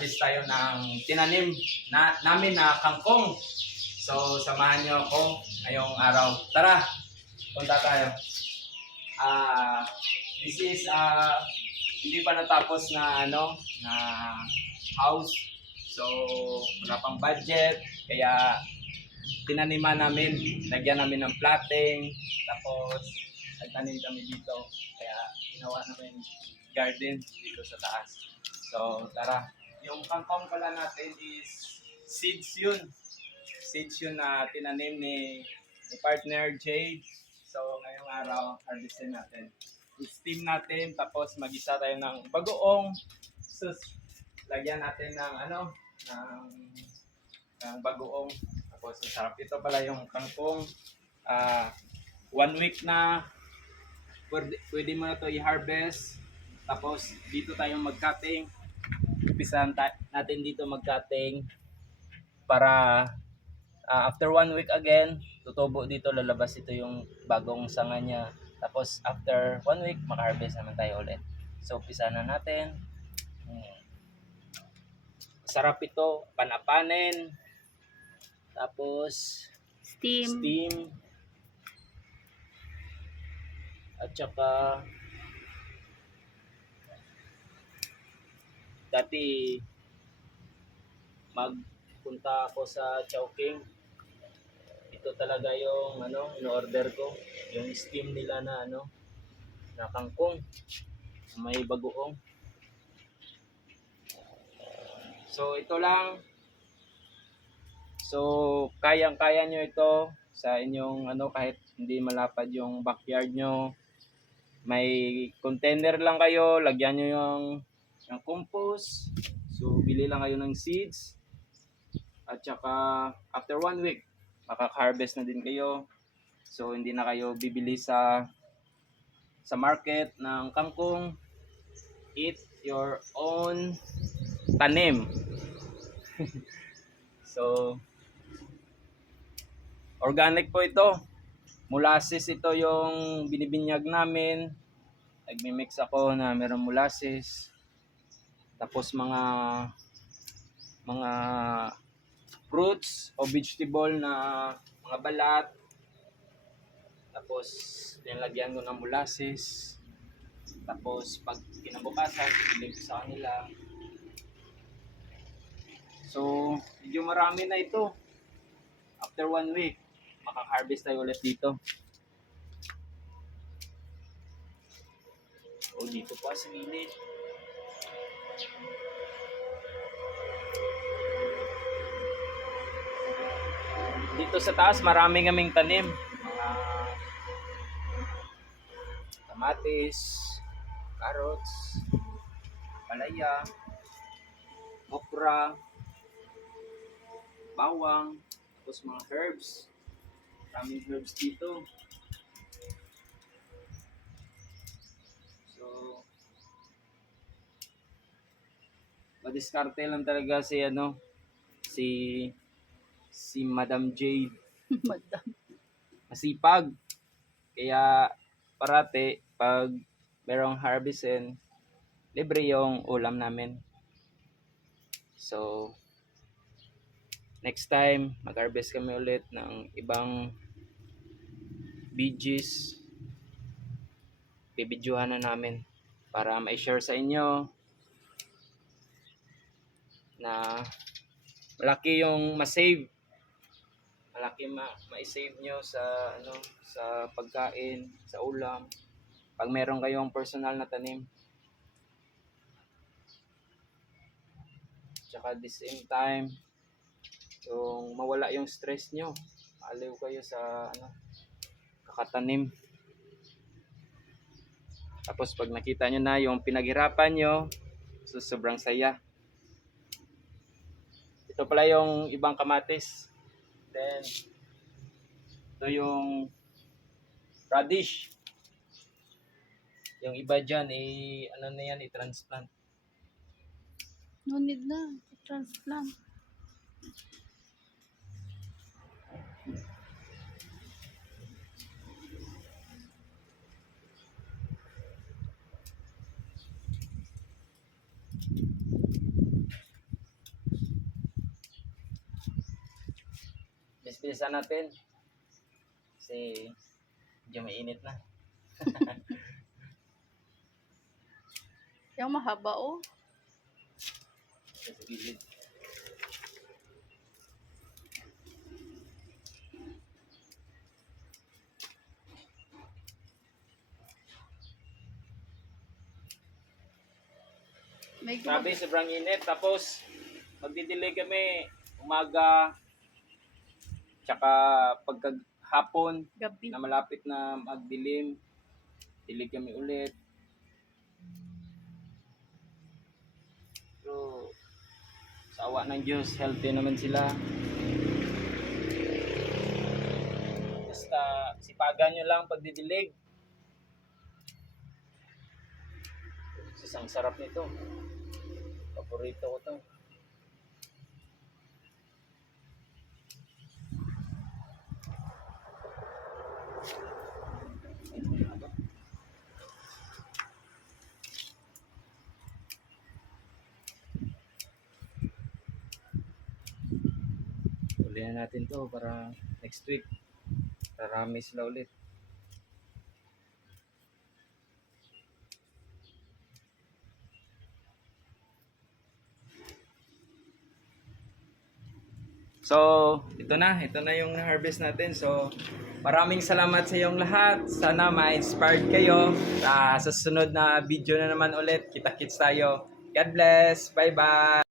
mag-harvest tayo ng tinanim namin na kangkong. So, samahan niyo ako ngayong araw. Tara, punta tayo. This is hindi pa natapos na na house. So, wala pang budget, kaya tinaniman namin, lagyan namin ng platting, tapos nagtanim kami dito. Kaya ginawa namin garden dito sa taas. So, tara. Yung kangkong pala natin is seeds yun. Seeds yun na tinanim ni partner Jade. So, ngayong araw, harvestin natin. I-steam natin, tapos mag-isa tayo ng bagoong. Lagyan natin ng ng bagoong. Tapos, sarap. Ito pala yung kangkong. 1 week na pwede mo na ito i-harvest. Tapos, dito tayo mag-cutting. Umpisahan natin dito mag-cutting para after 1 week again, tutubo dito, lalabas ito yung bagong sanga niya. Tapos after 1 week, maka-harvest naman tayo ulit. So, umpisahan na natin. Sarap ito, panapanin. Tapos, steam. At saka, dati, magpunta ako sa Chowking. Ito talaga yung in-order ko, yung steam nila na na kangkong, may bagoong. So ito lang. So kayang-kaya nyo ito sa inyong kahit hindi malapad yung backyard nyo. May container lang kayo, lagyan nyo yung compost. So bili lang kayo ng seeds. At saka after 1 week, makaka-harvest na din kayo. So hindi na kayo bibili sa market ng kangkong. Eat your own tanim. So organic po ito. Molasses ito yung binibinyag namin. Nagmi-mix ako na merong molasses. Tapos mga fruits o vegetable na mga balat. Tapos nilagyan ko ng molasses. Tapos pag kinabukasan, ibig ko sa kanila. So, medyo marami na ito. After 1 week, makaka-harvest tayo ulit dito. O dito pa sa gilid. Dito sa taas, marami kaming tanim. Mga kamatis, carrots, palaya, okra, bawang, tapos mga herbs. Maraming herbs dito. So, madiskarte lang talaga si Madam Jade. Madam. Masipag. Kaya parate pag merong harvestin, libre yung ulam namin. So, next time, mag-harvest kami ulit ng ibang veggies. Bibidyohan na namin para ma-share sa inyo na malaki yung ma-save. Malaki ma-save nyo sa sa pagkain, sa ulam. Pag meron kayong personal na tanim. Tsaka at the same time, yung mawala yung stress nyo. Aliw kayo sa kakatanim. Tapos pag nakita nyo na yung pinaghirapan nyo, so sobrang saya. Ito pala yung ibang kamatis. Then, ito yung radish. Yung iba dyan, i-transplant. No need na. Transplant. Bilis-bilisan natin. Kasi medyo mainit na. Yung mahaba oh. Sa gilid. May Sabi, sobrang init. Tapos, magdidelay kami umaga, tsaka pagkahapon gabi. na malapit na magdilim, dilig kami ulit. Pero, sa awa ng Diyos, healthy naman sila. Basta, sipagan nyo lang pagdidilig. Isang sarap nito. Paborito ko to. Ulihan natin to para next week. Rarami sila ulit. So, ito na yung harvest natin. So, maraming salamat sa iyong lahat. Sana ma-inspired kayo. Sa susunod na video na naman ulit, kita-kits tayo. God bless. Bye-bye.